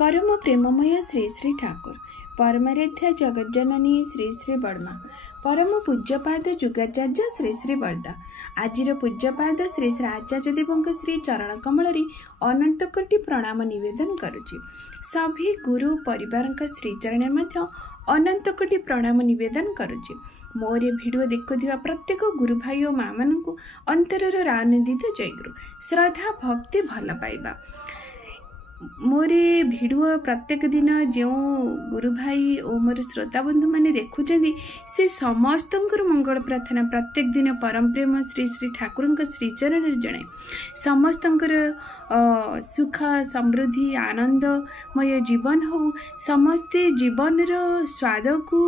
परम प्रेममय श्री श्री ठाकुर परमाराध्या जगज्जननी श्री श्री बर्मा परम पूज्यपाद जुगाचार्य श्री श्री बर्दा आजिर पूज्यपाद श्री श्री आचार्य देव श्री चरण कमल अनंत कोटि प्रणाम निवेदन करुछि। सभी गुरु परिवार श्रीचरण मध्य अनंत कोटि प्रणाम निवेदन करुछि। मोर भिडियो देखुथिबा प्रत्येक गुरु भाई और माँ मानू अंतरर आनंदित जयगुरु श्रद्धा भक्ति भल पाइबा। मोर भिडियो प्रत्येक दिन जो गुरु भाई और मोर श्रोता बंधु मैंने देखुं से समस्त मंगल प्रार्थना प्रत्येक दिन परम प्रेम श्री श्री ठाकुर श्रीचरण जड़े समस्त सुख समृद्धि आनंदमय जीवन हो समस्ते जीवन स्वाद को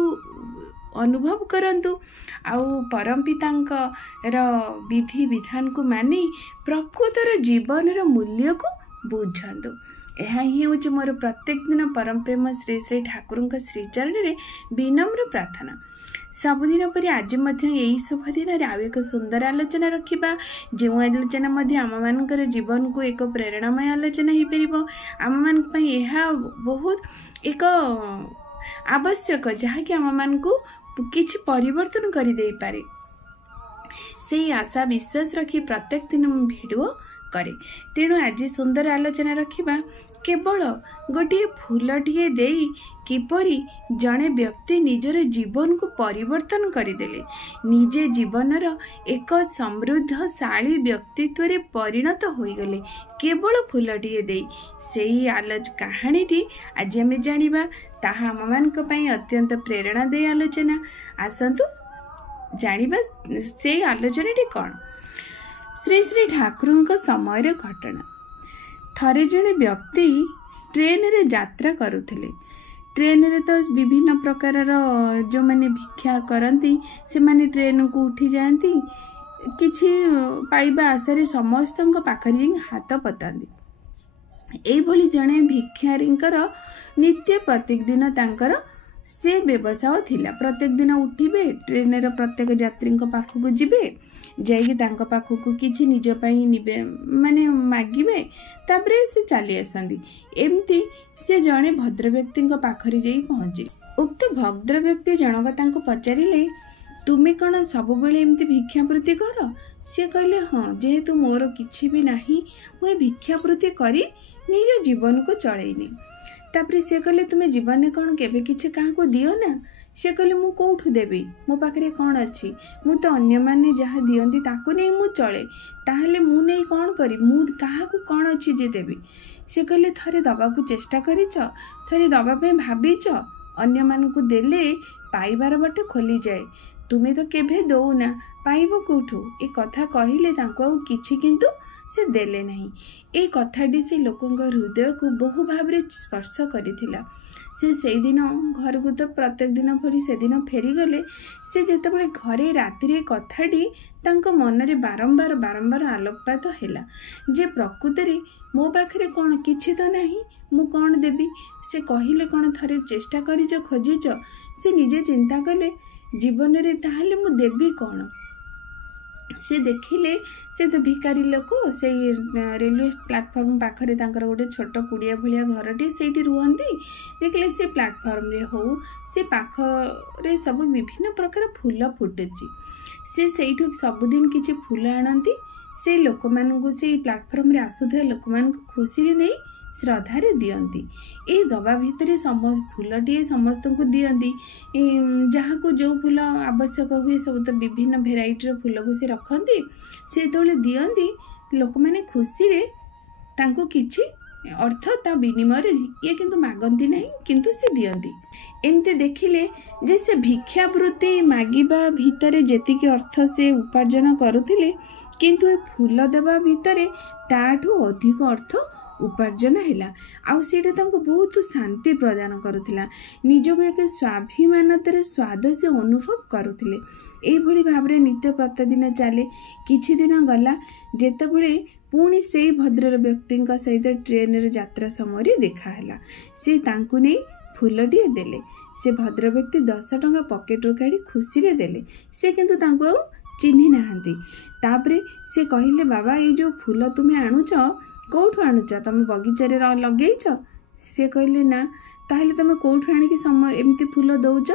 अनुभव करंतु आउ परम पितांकर विधि विधान को मानी प्रकृतर जीवन मूल्य को बुझंतु। यह ही हूँ मोर प्रत्येक दिन परम प्रेम श्री श्री ठाकुर श्रीचरण में विनम्र प्रार्थना। सबुदिन पर आज यही शुभ दिन आउ एक सुंदर आलोचना रखा जो आलोचना आम मान जीवन को एक प्रेरणामय आलोचना हो पार आम मान बहुत एक आवश्यक जहाँकि आम मान को किछि परिवर्तन कर दे पारे से आशा विश्वास रखी प्रत्येक दिन भिडियो करे। तेणु आज सुंदर आलोचना रखिबा केवल गोटे फूलटिए देई किपरि जड़े व्यक्ति निजर जीवन को परिवर्तन करदेले निजे जीवनर एक समृद्धशाली व्यक्तित्व रे परिणत होईगले केवल फूलटिए देई सेही कहानीटी आज आमे जानिबा ताहा आममानक पई अत्यंत प्रेरणा दे आलोचना। आसंतु जानिबा से आलोचनाटी कौन। श्री श्री ठाकुर समय घटना थरे जड़े व्यक्ति ट्रेन रे यात्रा करुथिले। ट्रेन रे तो विभिन्न प्रकार जो माने भिक्षा करती से माने ट्रेन को उठी जाती किछि पाइबा आशारे समस्त पाखरे हाथ पतांती। एभली जड़े भिक्षारींकर नित्य प्रत्येक दिन तांकर से व्यवसाय थिला। प्रत्येक दिन उठिबे ट्रेन रे प्रत्येक यात्री पाखक जिबे जाइए तांको पाखक किछि निज पई निबे माने मागिबे तापरे से चली आसंदी। एमती से जड़े भद्र व्यक्ति पाखरे जाई पहुंची। उक्त भद्र व्यक्ति जनक तांको पचारिले तुमे कौन सब बेले एमती भिक्षावृत्ति कर। सी कहले हाँ जेहेतु मोर किछि भी नाही मुझे भिक्षावृत्ति करी निज जीवन को चलैनी। तापरे से कहले तुमे जीवन में कौन केबे किछि काहा को दियो ना। से कहले मु कोठु देबी मो पाखरे कौन अच्छी मु तो अन्य माने जहाँ दियंती ताको नहीं मु चले ताहले मु नहीं कौन करी मु काहा को कौन अच्छी जे देबी। से कहले थरे दबा को चेष्टा करिच थरे दबा पे भाबिच अन्य मान को देले पाइबार बाटे खोली जाए तुमे तो केभे दौना पाइबो कोठु ए कथा कहिले तांको आउ किछि किंतु से देले नहीं। ए कथाटी से लोकंग हृदय को बहु भाव स्पर्श करिथिला। से दिन घर को तो प्रत्येक दिन भरी से दिन फेरी गले से जेतेबेले घरे राति कथाटी तांको मन रे बारंबार बारंबार आलोकपात हैला जे प्रकृति रे मो पाखरे कौन किछि तो नाही मु कौन देबी। से कहिले कौन थरे चेष्टा करिच खोजिच से निजे चिंता कले जीवन रे ताहले मु देबी कौन। से देखिले से तो भिकारी लोक से रेलवे प्लाटफर्म पाखरे तांकर गोटे छोट कुड़िया भलिया घरटी सेठी रुहंती। देखले से प्लाटफर्म रे हो से पाखरे सब विभिन्न प्रकार फूल फुटुची से सेठु सबुदिन किछि फूल आनती से लोक मानकु से प्लाटफर्म रे आसुथे लोक मानकु खुशी रे नहीं श्रद्धारे दियंती। ए दबा भितरे फूलटिए समस्त को दियंती जहाँ को जो फूल आवश्यक हुए सब तो विभिन्न भेराइटर फूल को से रखती से तोले दियंती लोक माने खुशी रे तांको किछि अर्थ ता विनिमय ये किंतु मागंती नहीं किंतु से दियंती। एमती देखिले जे से भिक्षावृत्ति मागिबा भितरे जेतिकी अर्थ से उपार्जन करुथिले किंतु ए फूल देवा भितरे ताठू अधिक अर्थ उपार्जन हैला आउ सेटा तांको बहुत शांति प्रदान करुथिला निजको एक स्वाभिमानतार स्वाद से अनुभव करुथिले। एई भली भाबरे नित्य प्रतिदिन चले किछि दिन गला जेतेबेले पुणी से भद्र व्यक्ति सहित ट्रेन रे यात्रा समय देखा हैला से तांको नै फूलटिए देले से भद्र व्यक्ति 10 टंका पॉकेट रो काढी खुशी रे देले से किंतु तांको चिन्हि नाहंती। तापरे से कहिले बाबा ये जो फूल तुमे आणुच कौठु आणुच तम बगीचारे लगेइछ सी कहले ना ताहले तुम कौटू आणिक एमती फूल दौच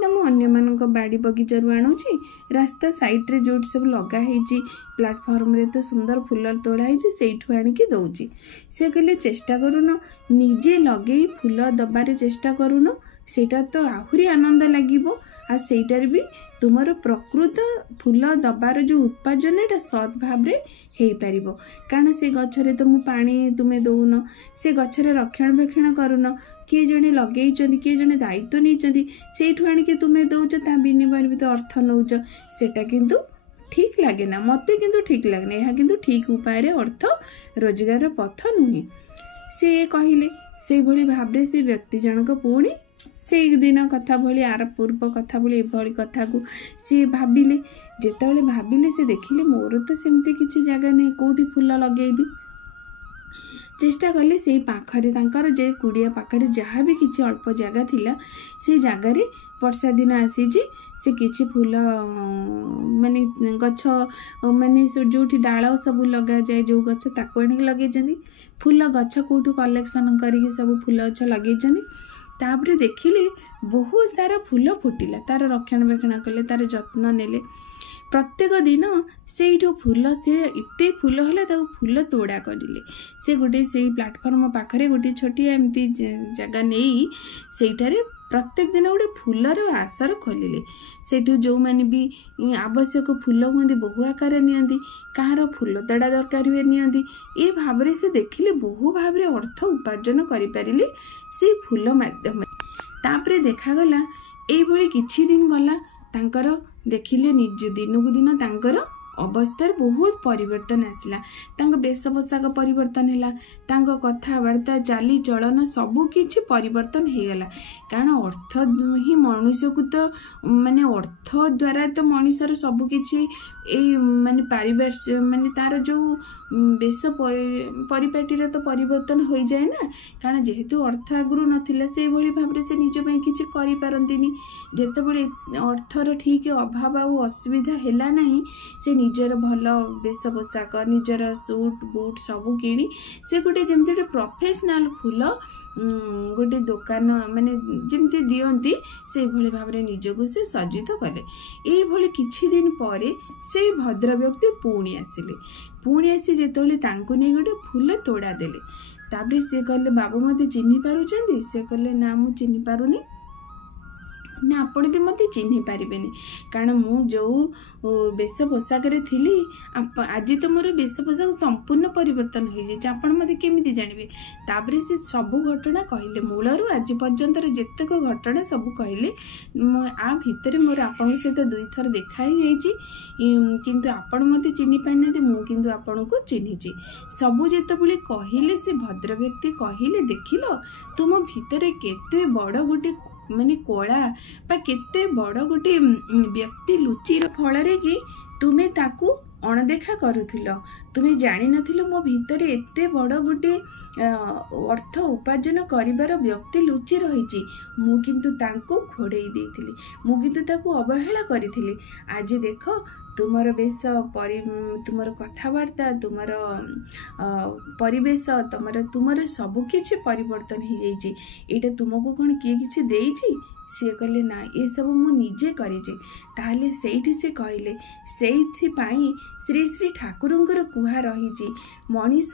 ना मु अन्य बाड़ी बगीचारू आणुची रास्ता साइड्रे जो सब लगाई प्लाटफर्म रे तो सुंदर फूल तोड़ाई से आणिकी दौची। से कहले चेष्टा करूनो निजे लगे फूल दबारे चेष्टा करूनो सेटा तो आहुरी आनंद लागिबो आ सेटार भी तुमर प्रकृत फूल दबार जो उत्पादन एटा सत भाव रे हेई पारिबो। कारण से गछरे तो मु पानी तुमे दौन से गछरे रक्षणाबेक्षण करूनो किए जने लगे किए जने दायित्व नहीं सेठू आणिके तुमे दौच ता बिनिमय भी तो अर्थ नौच सेटा किंतु ठीक लगे ना मते किंतु ठीक लगने यह किंतु ठीक उपाय रे अर्थ रोजगार पथ नुहे। से कहले से भली भाव से व्यक्ति जनक पुणी से दिन कथा भली आर पूर्व कथा भली एभली कथा को सी भाविले जेतेबेले भाविले से देखिले मोर तो सेमती किसी जगह नहीं कोठी फूल लगेबी चेष्टा कले से पाखरे तांकर जे कुड़िया पाखरे जहाँ भी किसी अल्प जगह थिला से जगार वर्षा दिन आसी से किसी फूल माने गछ माने जो डाल सब लगा जाए जो गछ ताको आनी लगे फूल गछ कौटू कलेक्शन करके सब फूल गछ लगे तापर देखिले बहुत सारा फूल फुटिला तार रक्षणाबेक्षण कले तार जत्न नेले प्रत्येक दिन से फूल से एते फूल है फूल तोड़ा करें से गोटे से प्लाटफर्म पाखरे गोटे छोटिया एमती जगह नहीं सेठारे प्रत्येक दिन गोटे फूलर आसर खोलिले सेठू जो मैंने भी आवश्यक फूल हुए बहु आकार नियंती कହାର फूल तोड़ा दरकार हुए नियंती ए भाव से देखिले बहु भाव अर्थ उपार्जन करिपारिले से फूल माध्यम तापरे देखागला एभली किछि दिन गला तांकर देखिले निज दिनकू दिन तांकर अवस्थार बहुत परिवर्तन आसला तांक वेश पोशाक परिवर्तन हैला तांक कथबार्ता चाली चलन सबू किछि परिवर्तन हो गला कारण अर्थ ही मनुष्य को तो माने अर्थ द्वारा तो मनुष्यर सबू किछि माने पारिवार्ष माने तार जो वेश परिपाटीर तो परिवर्तन हो जाए ना कारण जेहेतु अर्थ आगुरु नथिला से भली भाबरे से निज पई किछि करि पारंतिनी जेतेबेले अर्थर ठीक अभाव आ असुविधा हैला नहीं से निजर भल वेश पोशाक निजर सूट बूट सबू किणी से गोटे जमती गोटे प्रोफेशनल फूल गोटे दुकान माने जमती दियंती से भली भाबरे निजको से सज्जित कले ए भली किछि दिन परे से भद्र व्यक्ति पुणी आसी जेतोले तांको नै गोटे फूल तोड़ा देले ताबरे से कहले बाबू मते चिन्हि पारुचंदी से कहले ना मु चिन्हि पारुनी ना आपण भी मत चिन्हि पारिबेनी कारण मु जो वेश पोशाक थी आज तो मोर वेश पोशाक संपूर्ण परिवर्तन हो जाए आपण मत केमिति जानबे ताबरे से सबु घटना कहले मूलरू आज पर्यंत जेतेक घटना सबु कहले आ भितर मोर आपण सहित दुई थर देखाई जाइछि किंतु आपण मत चिन्हि पाइनाते मु किंतु आपण को चिन्हिछि सबु जेतेबेले कहले से भद्र व्यक्ति कहले देखिलो तुम भितर केते बड़ गोटे माने कोला बा केते बड़ गोटे व्यक्ति लुचिर फल रे कि तुमे ताकू अणदेखा करुथिलो तुमे जानि नथिलो मो भितर एते बड़ गोटे अर्थ उपार्जन करिवार व्यक्ति लुचि रहिछि मु किंतु तांको घोड़ेई देइथिली मु किंतु ताकू अवहेला करिथिली आज देख तुमर वेश तुमर कथबार्ता तुमर परिवेश तुमर सबु किछि परिवर्तन हो जाइछि एटा तुमको कोन किए किछि देइछि सी कहले ना ये सब मु निजे करिछि ताहले सेठी से कहले सेइथि पाई श्री श्री ठाकुरंकर कुहा रहिछि मनीष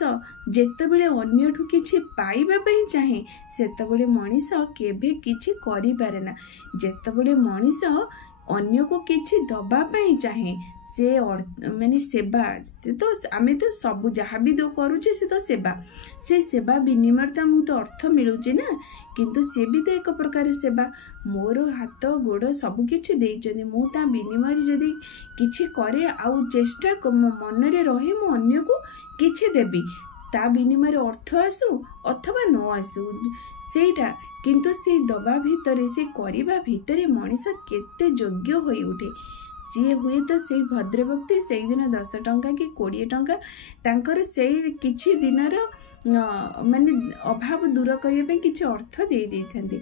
जेतेबेले अन्यठु किछि पाइबा पई चाहे सेतेबेले मनीष केबे किछि करि पारे ना जेतेबेले मनीष अन्य को किछि दबा पई चाहे से माने सेवा तो आमे तो सब जहाँ भी दो करूचे से तो सेवा विनिमय तो मुझे तो अर्थ मिलूचे ना किंतु से भी तो एक प्रकार सेवा मोर हाथ गोड़ सब किछि देइछने मु ता विनिमय जदी किछि करे आउ चेष्टा मन रे रहे मु अन्य को किछि देबी ता विनिमय अर्थ आसु अथवा न आसु सेटा किंतु से दबा भितर से करबा भितर मनीष केते योग्य होई उठे सी हुए तो से भद्र व्यक्ति से दिन 10 टंका कि 20 टंका तांकर से किछि दिनर माने अभाव दूर करिया पे किछि अर्थ दे देथांती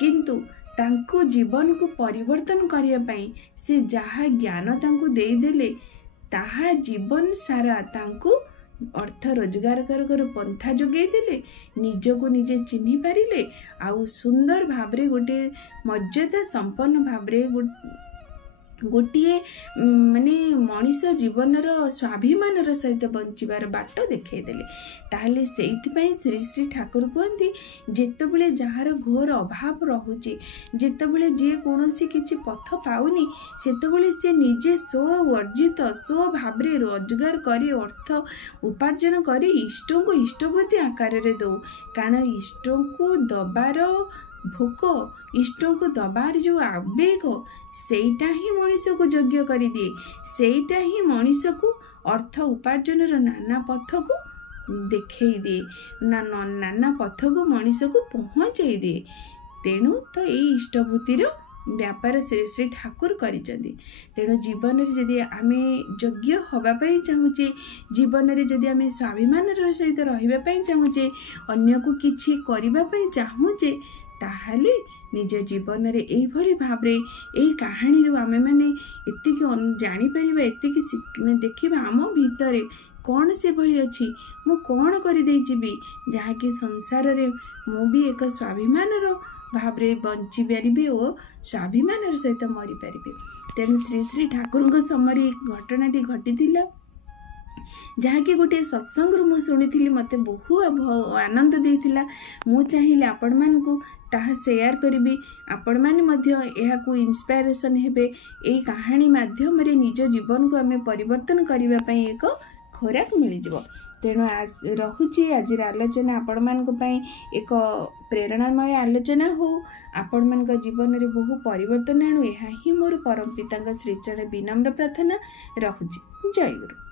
किंतु तांको जीवन को परिवर्तन करिया पई से जहा ज्ञान तांको दे देले ताहा जीवन सारा तांको अर्थ रोजगार कर पंथा जोगे देले निज को निजे चिन्हि पारिले आउ सुंदर भावरे गोटे मर्यादा संपन्न भावरे गोटे माने मनीष जीवनर स्वाभिमान सहित बंचार बाट देखदेले ताहले सेइथिपई श्री श्री ठाकुर कहती जेतेबेले जार घोर अभाव रहुची जेतेबेले जे कोनोसी किछि पथ पाउनी सेतेबेले से निजे स्व अर्जित स्व भावरे रोजगार करी अर्थ उपार्जन करी इष्ट को इष्टवती आकार रे दो कारण इष्ट को दबार भोक इष्ट को दबार जो आवेग सेटा ही मनीष को योग्य कर दिए सेटा ही मनीष को अर्थ उपार्जन नाना पथ को देखई दिए नाना पथ को मनीष को पहुँचाई दिए तेणु तो यही इष्टभूतिर व्यापार श्री श्री ठाकुर करिसेंती तेणु जीवन में जदि आम योग्य होगापाई चाहूचे जीवन में जदि आम स्वाभिमान सहित रही चाहूचे अन्य को किछि करने चाहूचे ताहले निज जीवन में यही भाव यही कहानी आम मैंने एतिक जापर एतिक देखा आम भितर कौन से भली अच्छी मु कौन करदेबी जहाँकि संसार रे मु भी एक स्वाभिमान भाव बंची पारि और स्वाभिमान सहित मरी पारि तेणु श्री श्री ठाकुर समय घटनाटी घटी जहाँकि गोटे सत्संग मु शुणी मत बहु आनंद देता मु चाहिए आपण मानकु ताहा शेयर करी आपण मैंने इन्स्पिरेशन हेबे एई कहानी माध्यम रे निज जीवन को आम परिवर्तन करने एक खोराक मिल जाव तेणु आज रहुची आज आलोचना आपण मानक एक प्रेरणामय आलोचना हो आपण मानक जीवन में बहु परिवर्तन आणु यह ही मोर परम पिता श्रीचरण विनम्र प्रार्थना रहुची जय गुरु।